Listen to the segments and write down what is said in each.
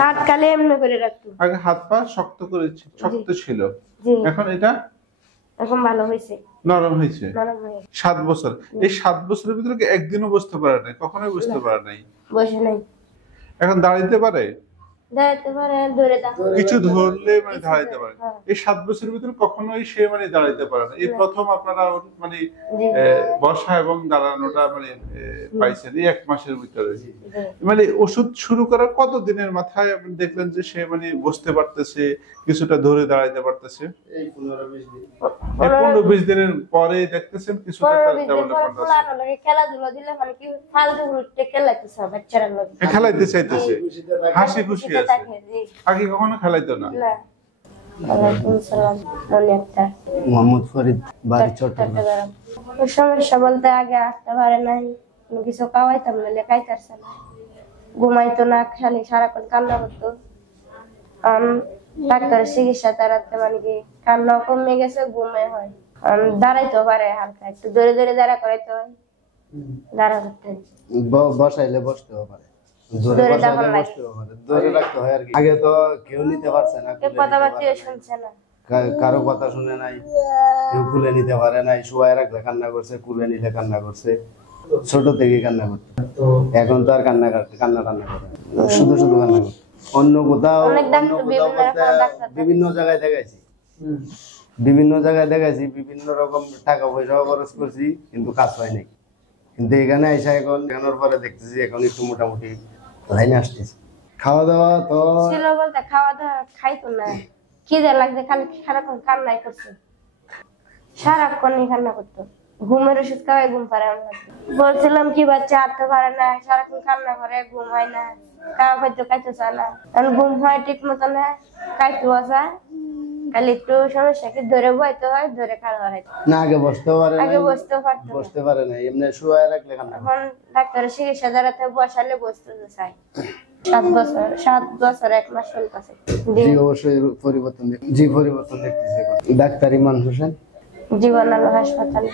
হাত কালে এমনি করে রাখতো। আগে হাত পা শক্ত করে শক্ত ছিল, জি এখন এটা এখন ভালো হয়েছে, নরম হয়েছে। নরম হয়ে 7 বছর, এই 7 বছরের ভিতরে কি একদিনও বসতে পারে নাই, কখনোই বসতে পারে নাই? বসে নাই, এখন দাঁড়াইতে পারে, দাঁড়াতে পারে, ধরে থাকতে কিছু ধরলে মানে দাঁড়াইতে পারে। হ্যাঁ। এই 7 বছরের ভিতরে কখনোই সে মানে দাঁড়াইতে পারে না, এই প্রথম আপনারা ওর মানে জি বসা এবং দাঁড়ানোটা মানে পাইছেন এই 1 মাসের ভিতরে। জি মানে ওষুধ শুরু করার কত দিনের মাথায় আপনি দেখলেন যে সে মানে বসতে পারতেছে, কিছুটা ধরে দাঁড়াইতে পারতেছে? এই 15-20 দিন। 15-20 দিনের পরে দেখতেছেন কিছুটা ডেভেলপমেন্ট আছে, খেলাধুলা দিলে মানে কি ফালতু উঠতে খেলাইতেছে বাচ্চারা লোক, খেলাইতে চাইতেছে, খুশিতে থাকে। হাসি খুশি আছে। থাকে। জি আগে কখনো খেলাইতো না? না। ওয়ালাইকুম সালাম। অনেকটা মোহাম্মদ ফরিদ, বাড়ি চট্টগ্রাম। চট্টগ্রাম। ওই সমস্যা বলতে আগে আসতে পারে নাই, কোনো কিছু খাওয়াইতাম না, লেখাইতে পারছে না, ঘুমাইতো না, খালি সারাক্ষণ কান্না করতো। ডাক্তারের চিকিৎসা তারাতে মানে কি কান্না কমে গেছে, ঘুমে হয়। দাঁড়াইতেও পারে, হালকা একটু ধরে ধরে দাঁড়া করাইতে হয়, দাঁড়া করতে হয়। বসাইলে বসতেও পারে, ধরে ধরে বসাইলে তখন লাগে। বসতেও পারে, ধরে রাখতে হয় আর কি। আগে তো কেউ নিতে পারছে না, কেউ কুলে নিতে কথাবার্তা পারে না। শুনছে না। কারো কথা শুনে নাই, কেউ কুলে নিতে পারে নাই, শুয়ে রাখলে কান্না করছে, কুলে নিলে কান্না করছে, ছোট থেকে কান্না করতে। এখন তো আর কান্না টান্না করে না, শুধু শুধু কান্না করে। অন্য কোথাও অনেক ডাক্তার, বিভিন্ন বলতে রকম ডাক্তার বিভিন্ন জায়গায় দেখাইছি, বিভিন্ন জায়গায় দেখাইছি, বিভিন্ন রকম টাকা পয়সাও খরচ করছি, কিন্তু কাজ হয় নাই। কিন্তু এখানে এসে এখন দেখানোর পরে দেখতেছি এখন একটু মোটামুটি লাইনে আসতেছি। খাওয়া দাওয়া তো ছিল বলতে খাওয়া দাওয়া খাইতো না, খিদে লাগছে খালি সারাক্ষণ কান্নাই করছে, সারাক্ষণই কান্না করতো। ঘুমের ওষুধ খাওয়াই ঘুম পারে না। বলছিলাম কি বাচ্চা হাঁটতে পারে না, সারাক্ষণ কান্না করে, ঘুম হয় না, খাওয়া খাইতে খাইতে চায় না, কারণ ঘুম হয় ঠিক মতো না, খাইতে বসা খালি একটু সমস্যা কি ধরে বইতে হয়, ধরে খাওয়া হয়। না আগে বসতেও পারে আগে নাই, বসতেও পারতো না, বসতে পারে না, এমনি শুয়ে রাখলে কান্না করে। এখন ডাক্তারের চিকিৎসা দ্বারাতে বসালে বসতে চাই। 7 বছর 1 মাস চলতেছে। জি অবশ্যই পরিবর্তন পরিবর্তন দেখতেছি এখন। ডাক্তার ইমান হোসেন, জীবন আলো হাসপাতালে।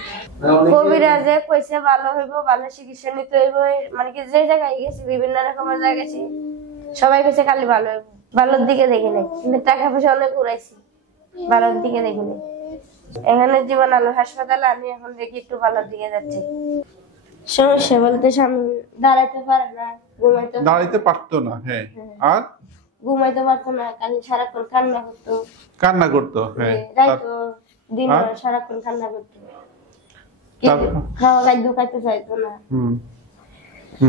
কবিরাজে কইছে ভালো হইব, ভালো চিকিৎসা নিতে হইব, মানে কি যে জায়গায় গেছি, বিভিন্ন রকমের জায়গায় গেছি, সবাই কইছে খালি ভালো হইব, ভালোর দিকে দেখি নাই, কিন্তু টাকা পয়সা অনেক উড়াইছি, ভালোর দিকে দেখি নাই। এখানে জীবন আলো হাসপাতালে আমি এখন দেখি একটু ভালোর দিকে যাচ্ছি। সমস্যা বলতে স্বামী দাঁড়াইতে পারে না, দাঁড়াইতে পারতো না, হ্যাঁ, আর ঘুমাইতে পারতো না, খালি সারাক্ষণ কান্না করতো, কান্না করতো, হ্যাঁ, রাইতো দিন আর? সারাক্ষণ কান্না করতো, তারপর? খাওয়া খাদ্য খাইতে চাইতো না, হুম,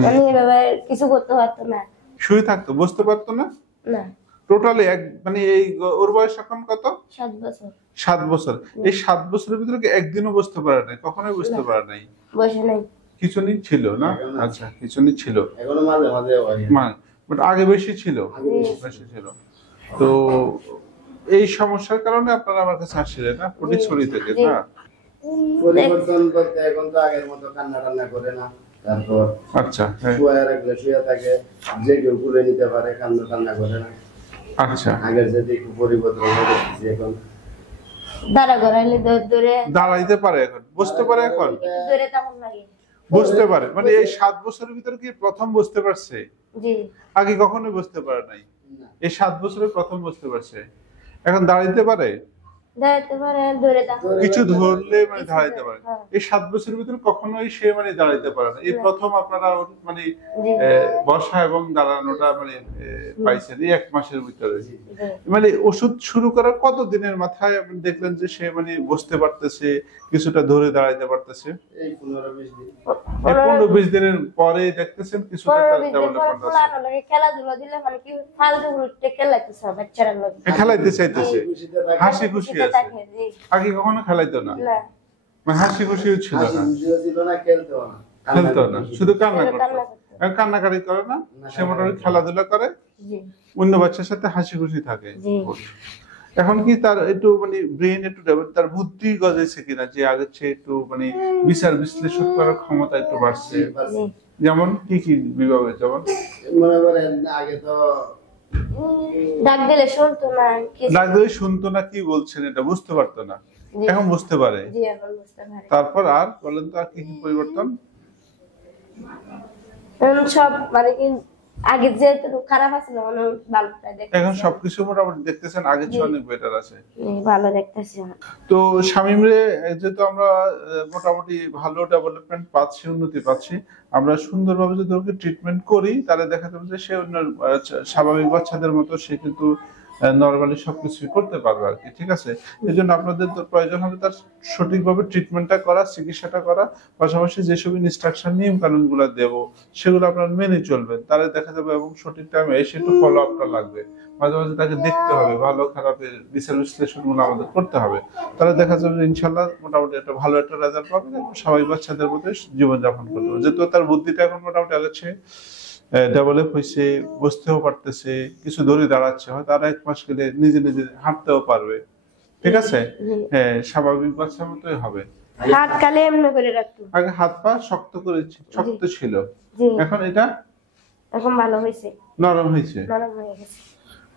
মানে এভাবে কিছু করতে পারতো না। শুয়ে থাকতো, বসতে পারতো না না, টোটালি। মানে এই ওর বয়স এখন কত? 7 বছর 7 বছর। এই 7 বছরের ভিতরে কি একদিনও বসতে পারে নাই, কখনোই বসতে পারে নাই? বসে নাই। খিঁচুনি ছিল না? আচ্ছা, খিঁচুনি ছিল, এখনো মাঝে মাঝে হয়। বাট আগে বেশি ছিল, বেশি ছিল। তো এই সমস্যার কারণে আপনারা আমার কাছে আসছিলেন না, ফটিকছড়ি থেকে না? পরিবর্তন করতে এখন তো আগের মতো কান্না টান্না করে না। তারপর আচ্ছা, হ্যাঁ, শুয়ে রাখলে শুয়ে থাকে, যে কেউ কুলে নিতে পারে, কান্না টান্না করে না। আচ্ছা। আগের যদি একটু পরিবর্তন হয়ে দেখতেছি এখন। দাঁড়া গড়াইলে ধরে দাঁড়াইতে পারে এখন, বসতে পারে এখন, ধরে তখন লাগে। বসতে পারে। মানে এই 7 বছরের ভিতরে কি প্রথম বসতে পারছে? জি আগে কখনোই বসতে পারে নাই, এই 7 বছরে প্রথম বসতে পারছে। এখন দাঁড়াইতে পারে, দাঁড়াতে পারে, ধরে তখন কিছু ধরলে মানে দাঁড়াইতে পারে। হ্যাঁ। এই 7 বছরের ভিতরে কখনোই সে মানে দাঁড়াইতে পারে না, এই প্রথম আপনারা ওর মানে জি বসা এবং দাঁড়ানোটা মানে পাইছেন এই 1 মাসের ভিতরে। জি মানে ওষুধ শুরু করার কত দিনের মাথায় আপনি দেখলেন যে সে মানে বসতে পারতেছে, কিছুটা ধরে দাঁড়াইতে পারতেছে? এই 15-20 দিন। 15-20 দিনের পরে দেখতেছেন কিছুটা ডেভেলপমেন্ট আছে, খেলাধুলা দিলে মানে কি ফালতু উঠতে খেলাইতেছে বাচ্চারা লোক, খেলাইতে চাইতেছে, খুশিতে থাকে। হাসি খুশি আছে। থাকে। জি আগে কখনো খেলাইতো না, না, মানে হাসি খুশিও ছিল হাসি না, খুশিও ছিল না, খেলতেও না। খেলতো না, শুধু কান্না শুধু করতো। কান্না করতো। এখন কান্নাকাটি করে না, সে মোটামুটি খেলাধুলা করে, জি অন্য বাচ্চার সাথে হাসি খুশি থাকে। জি এখন কি তার একটু মানে ব্রেন একটু ডেভেলপ, তার বুদ্ধি গজাইছে কিনা, যে আগের চেয়ে একটু মানে বিচার বিশ্লেষণ করার ক্ষমতা একটু বাড়ছে? জি যেমন কি কি বিভাগে? যেমন মনে করেন আগে তো ডাক দিলে শুনতো না, কিছু- লাগলে শুনতো না, কি বলছেন এটা বুঝতে পারতো না, জি এখন বুঝতে পারে। জি এখন বুঝতে পারে। তারপর আর বলেন তো আর কি কি পরিবর্তন? এখন সব মানে কি আগে যেহেতু খারাপ আছে না অনেক ভালো দেখতেছি। এখন সবকিছু মোটামুটি দেখতেছেন আগের চেয়ে অনেক বেটার আছে। ভালো দেখতেছি। তো শামীম রে যেহেতু আমরা মোটামুটি ভালো ডেভেলপমেন্ট পাচ্ছি, উন্নতি পাচ্ছি, আমরা সুন্দরভাবে যদি ওকে ট্রিটমেন্ট করি তাহলে দেখা যাবে যে সে অন্য স্বাভাবিক বাচ্চাদের মতো সে কিন্তু নরমালি সবকিছু করতে পারবে আর কি। ঠিক আছে, এই জন্য আপনাদের তো প্রয়োজন হবে তার সঠিকভাবে ট্রিটমেন্টটা করা, চিকিৎসাটা করা, পাশাপাশি যেসব ইনস্ট্রাকশন নিয়ম কানুন গুলা দেবো সেগুলো আপনার মেনে চলবেন, তাহলে দেখা যাবে। এবং সঠিক টাইমে এসে একটু ফলো আপটা লাগবে, মাঝে মাঝে তাকে দেখতে হবে, ভালো খারাপের বিচার বিশ্লেষণ গুলো আমাদের করতে হবে, তাহলে দেখা যাবে যে ইনশাল্লাহ মোটামুটি একটা ভালো একটা রেজাল্ট পাবে, সবাই বাচ্চাদের মধ্যে জীবনযাপন করতে হবে। যেহেতু তার বুদ্ধিটা এখন মোটামুটি আগেছে, ডেভেলপ হয়েছে, বুঝতেও পারতেছে, কিছু ধরে দাঁড়াচ্ছে, হয়তো আর 1 মাস গেলে নিজে নিজে হাঁটতেও পারবে। ঠিক আছে, হ্যাঁ, স্বাভাবিক বাচ্চার মতোই হবে। হাত কালে এমনি করে রাখতো, আগে হাত পা শক্ত করে শক্ত ছিল, এখন এটা এখন ভালো হয়েছে, নরম হয়েছে, নরম হয়ে গেছে।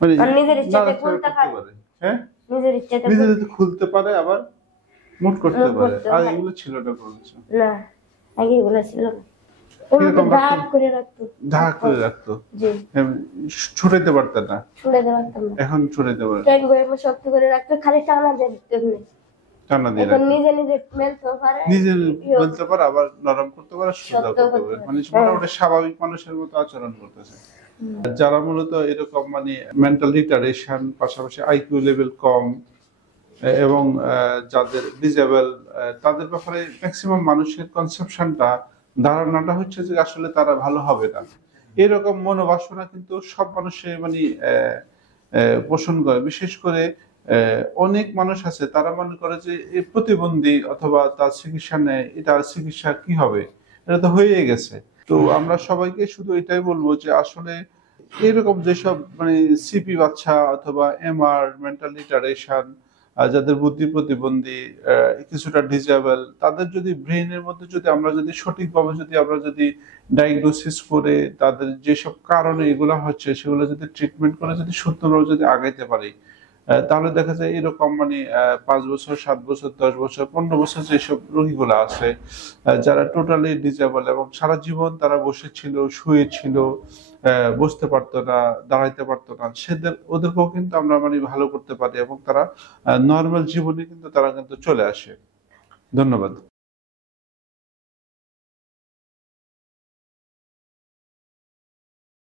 মানে আর নিজের ইচ্ছাতে নাড়াচাড়া খুলতে করতে পারে। হ্যাঁ, নিজের ইচ্ছাতে নিজে নিজে খুলতে পারে, আবার মুট করতে মুট পারে। করতে আর পারে। এগুলো ছিল না বলছো, না, আগে এগুলো ছিল না। কিরকম ঢাক করে রাখতো, ঢাক করে রাখতো, জি, ছুটাইতে পারতেন না, ছুড়ে দেওয়াতাম না। এখন ছুটাইতে পারে, ট্যাগ করে শক্ত করে রাখতো, খালি টানা দিয়ে দিত এমনি। টানা দিয়ে এখন রাখতো, নিজে নিজে মেলতে পারে, নিজে বলতে পারে, আবার নরম করতে পারে, সোজা শক্ত করতে করতে পারে, পারে। মানে মোটামুটি স্বাভাবিক মানুষের মতো আচরণ করতেছে। যারা মূলত এরকম মানে মেন্টাল রিটার্ডেশন, পাশাপাশি আইকিউ লেভেল কম এবং যাদের ডিজেবল, তাদের ব্যাপারে ম্যাক্সিমাম মানুষের কনসেপশনটা, ধারণাটা হচ্ছে যে আসলে তারা ভালো হবে না, এরকম মনোবাসনা কিন্তু সব মানুষে মানে পোষণ করে। বিশেষ করে অনেক মানুষ আছে তারা মনে করে যে এই প্রতিবন্ধী অথবা তার চিকিৎসা নেয়, এটা চিকিৎসা কি হবে, এটা তো হয়ে গেছে। তো আমরা সবাইকে শুধু এটাই বলবো যে আসলে এরকম যেসব মানে সিপি বাচ্চা অথবা এমআর, মেন্টাল রিটার্ডেশন, যাদের বুদ্ধি প্রতিবন্ধী, কিছুটা ডিজেবল, তাদের যদি ব্রেনের মধ্যে যদি আমরা যদি সঠিকভাবে যদি ডায়াগনোসিস করে তাদের যেসব কারণে এগুলো হচ্ছে সেগুলো যদি ট্রিটমেন্ট করে যদি সুন্দরভাবে যদি আগাইতে পারি, তাহলে দেখা যায় এরকম মানে 5 বছর, 7 বছর, 10 বছর, 15 বছর যেসব রোগীগুলো আছে যারা টোটালি ডিজেবল এবং সারা জীবন তারা বসেছিল, শুয়েছিল, বসতে পারতো না, দাঁড়াইতে পারতো না, ওদেরকেও কিন্তু আমরা মানে ভালো করতে পারি এবং তারা নর্মাল জীবনে কিন্তু তারা কিন্তু চলে আসে। ধন্যবাদ।